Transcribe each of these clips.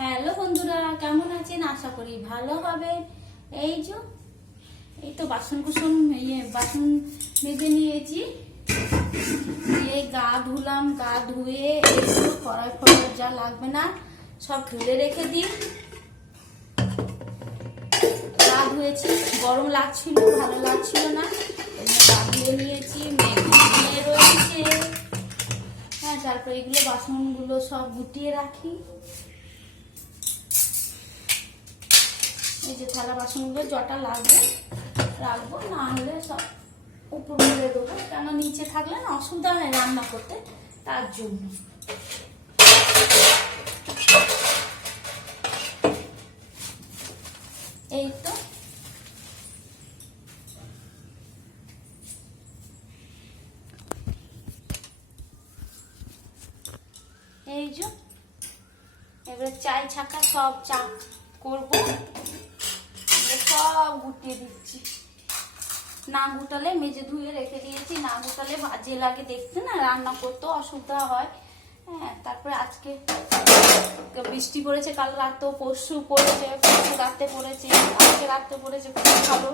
Hello বন্ধুরা, কেমন আছেন? আশা করি ভালো হবে। এই তো বাসন বাসন মেজে নিয়েছি, দিয়ে গা ধুলাম। গা ধুয়ে এইগুলো কড়াই ফড়াই যা লাগবে না সব ঢেলে রেখে দিই। গা ধুয়েছি, গরম লাগছিল, ভালো লাগছিল না, গা ধুয়ে নিয়েছি। মেয়ে রয়েছে, হ্যাঁ। তারপর এগুলো বাসনগুলো সব গুটিয়ে রাখি। এই যে থালা বাসনগুলো যটা লাগবে রাখবো, না হলে সব উপর মেরে দেবো, কেন নিচে থাকলে না অসুবিধা হয় রান্না করতে, তার জন্য। এই তো এবারে চাই ছাকা সব চা করবো, সব গুটিয়ে দিচ্ছি। না গুটালে, মেজে ধুয়ে রেখে দিয়েছি, না গুটালে বাজে লাগে দেখতে, না রান্না করতেও অসুবিধা হয়। হ্যাঁ, তারপরে আজকে বৃষ্টি পড়েছে, কাল রাতেও, পরশু পড়েছে, পরশু রাতে পড়েছে, আজকে রাতে পড়েছে, খুব ভালো।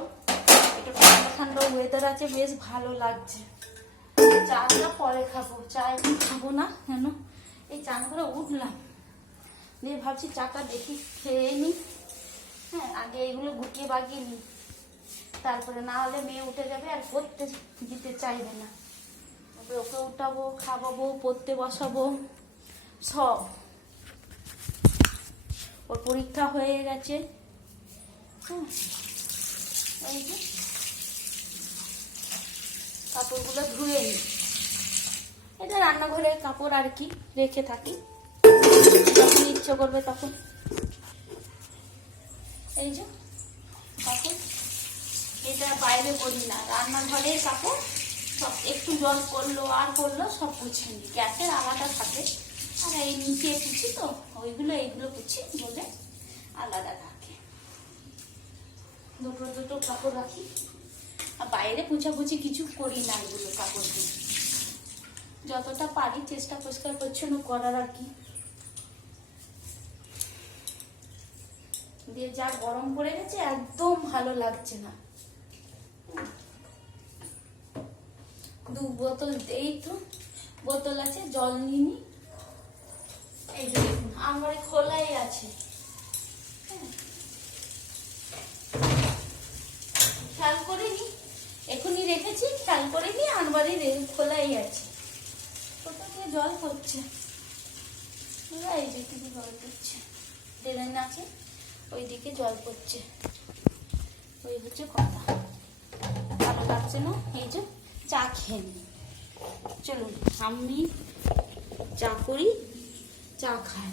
একটু ঠান্ডা ঠান্ডা ওয়েদার আছে, বেশ ভালো লাগছে। চাটা পরে খাবো, চা এখন খাবো না, কেন এই চান করে উঠলাম, দিয়ে ভাবছি চাটা দেখি খেয়ে নি। হ্যাঁ, আগে এগুলো গুটিয়ে বাগিয়ে নি, তারপরে না হলে মেয়ে উঠে যাবে আর পড়তে দিতে চাইবে না। তারপরে ওকে উঠাবো, খাওয়াবো, পড়তে বসাবো সব। ওর পরীক্ষা হয়ে গেছে। হ্যাঁ, এই যে কাপড়গুলো ধুয়ে নি, এটা রান্নাঘরের কাপড় আর কি, রেখে থাকি, যখন ইচ্ছে করবে তখন। এই যে কাপড়, এটা বাইরে করি না, রান্নাঘরের কাপড় সব একটু জল করলো আর করলো সব পুছে নি। গ্যাসের আলাদা থাকে, আর এই নিচে পুছি তো এইগুলো পুছি বলে আলাদা থাকে। দুটো দুটো কাপড় রাখি, আর বাইরে পুছাপুছি কিছু করি না, এগুলো কাপড় দিয়ে যতটা পারি চেষ্টা পরিষ্কার পরিচ্ছন্ন করার আর কি। দিয়ে যা গরম পড়ে গেছে, একদম ভালো লাগছে না। 2 বোতল, এই তো বোতল আছে, জল নিয়ে। এই যে দেখুন, আমার খোলাই আছে, খেয়াল করিনি, এখনই রেখেছি, খেয়াল করিনি, আনবারই খোলাই আছে। কোথা থেকে জল পড়ছে, এই যে থেকে জল পড়ছে, ড্রেন আছে ওইদিকে জল পড়ছে, ওই হচ্ছে কথা। ভালো লাগছে না। এই যে চা খেয়ে নি, চলুন আমি চা করি, চা খাই,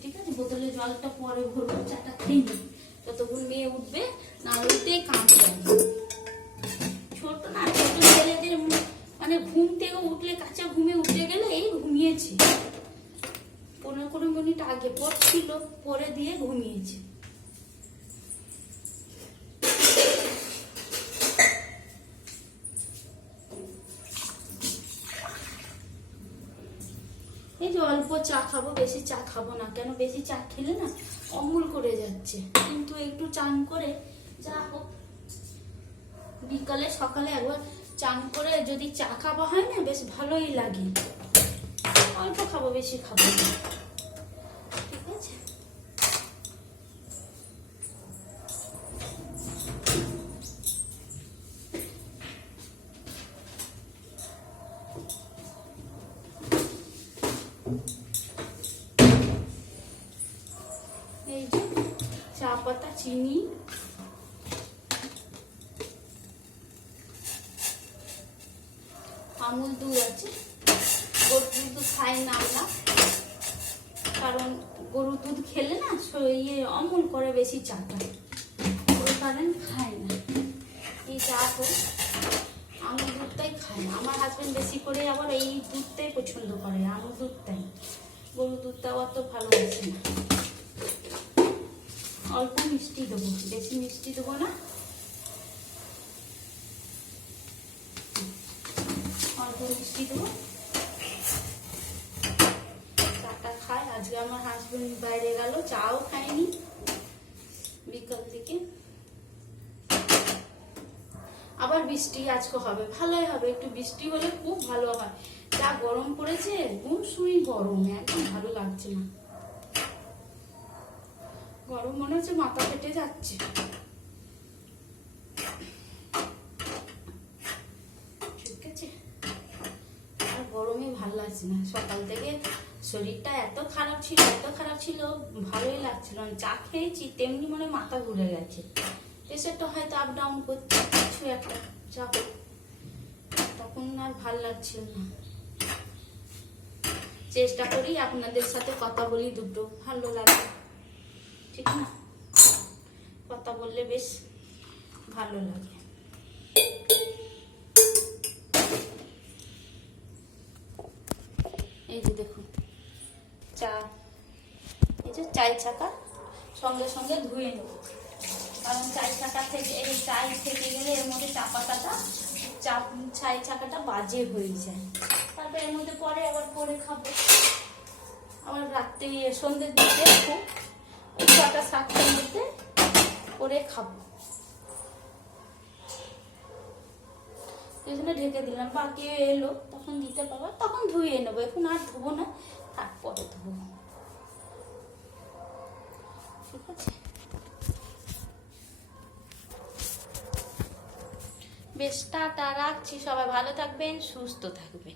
ঠিক আছে। বোতলে জলটা পরে ভরবো, চাটা খেয়ে নি, ততক্ষণ মেয়ে উঠবে, না উঠে কাঁদবে। ছোট না, ছোট ছেলেদের মানে ঘুম থেকে উঠলে, কাঁচা ঘুমে উঠে গেলে, এই ঘুমিয়েছে 15-20 মিনিট আগে পড়ছিল, পরে দিয়ে ঘুমিয়েছে। এই যে অল্প চা খাবো, বেশি চা খাবো না, কেন বেশি চা খেলে না অম্বল করে যাচ্ছে। কিন্তু একটু চান করে, যা হোক বিকালে সকালে একবার চান করে যদি চা খাওয়া হয় না, বেশ ভালোই লাগে। অল্প খাবো, বেশি খাবো না, ঠিক আছে। এই যে চা পাতা, চিনি, আমুল দুধ আছে। গরুর দুধ খাই না আমরা, কারণ গরুর দুধ খেলে না অমল করে বেশি চাটা, ওই কারণে খাই না। এই চা তো আমুল দুধটাই খাই, আমার হাজবেন্ড বেশি করে আবার এই দুধটাই পছন্দ করে, আমুল দুধটাই। গরুর দুধটা অত ভালোবাসে না। অল্প মিষ্টি দেবো, বেশি মিষ্টি দেবো না, অল্প মিষ্টি দেবো। চাটা খাই, আজকে যে আমার হাজবেন্ড বাইরে গেল, চাও খায়নি বিকাল দিকে। আবার বৃষ্টি আজকে হবে, ভালোই হবে, একটু বৃষ্টি হলে খুব ভালো হয়। যা গরম পড়েছে, গুমসুই গরম, একদম ভালো লাগছে না। গরম মনে হচ্ছে মাথা ফেটে যাচ্ছে। ঠিক আছে, আর গরমে ভালো লাগছে না। সকাল থেকে শরীরটা এত খারাপ ছিল, ভালোই লাগছিল না। চা খেয়েছি তেমনি মনে মাথা ঘুরে গেছে। প্রেশারটা হয়তো আপ ডাউন করছে, কিছু একটা চাপ, তখন আর ভাল লাগছিল না। চেষ্টা করি আপনাদের সাথে কথা বলি, দুটো ভালো লাগে, ঠিক না? কথা বললে বেশ ভালো লাগে। এই যে দেখুন চা, এই যে চাই ছাকা সঙ্গে সঙ্গে ধুয়ে নেব, কারণ চাই ছাকা থেকে, এই চাই থেকে গেলে এর মধ্যে চা পাতাটা, ছাই ছাকাটা বাজে হয়ে যায়। তারপর এর মধ্যে পরে আবার করে খাবো, আবার রাত্রে সন্ধ্যের দিকে খুব 6টা-7টার মধ্যে করে খাবো। এই জন্য ঢেকে দিলাম, বাকি এলো তখন দিতে পারবো, তখন ধুয়ে নেবো। এখন আর ধোবো না, তারপরে ধোবো, ঠিক আছে? বেশ, টাটা, রাখছি। সবাই ভালো থাকবেন, সুস্থ থাকবেন।